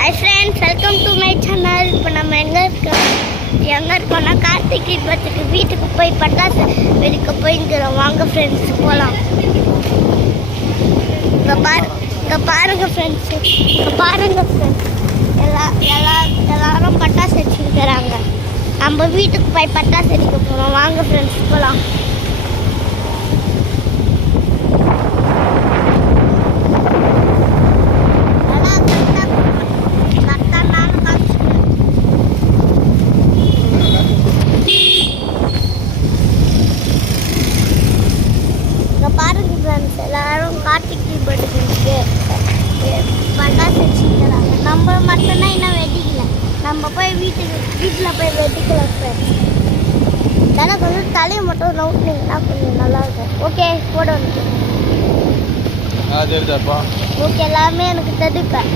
Hi friends, welcome to my channel. இப்போ நம்ம எங்கே இருக்கோம்னா கார்த்திக் தீபத்துக்கு வீட்டுக்கு போய் பட்டாசு வெடிக்க போய்க்கிறோம். வாங்க ஃப்ரெண்ட்ஸ் போகலாம். இங்கே பாருங்க ஃப்ரெண்ட்ஸ், எல்லாரும் பட்டாசு வச்சுருக்கிறாங்க. நம்ம வீட்டுக்கு போய் பட்டாசு வெடிக்க போகிறோம். வாங்க ஃப்ரெண்ட்ஸ் போகலாம். பாருங்க ஃப்ரெண்ட்ஸ், எல்லாரும் கார்த்திக் தீபத்துக்கு பட்டாசு வச்சுக்கிறாங்க. நம்ம மட்டும்தான் இன்னும் வெடிக்கல. நம்ம போய் வீட்டில் போய் வெடிக்கலாம் ஃப்ரெண்ட்ஸ். எனக்கு வந்து தலையை மட்டும் நோட்டினீங்கன்னா கொஞ்சம் நல்லாயிருக்கும். ஓகே போட ஓகே, எல்லாமே எனக்கு தெரிவிப்பேன்.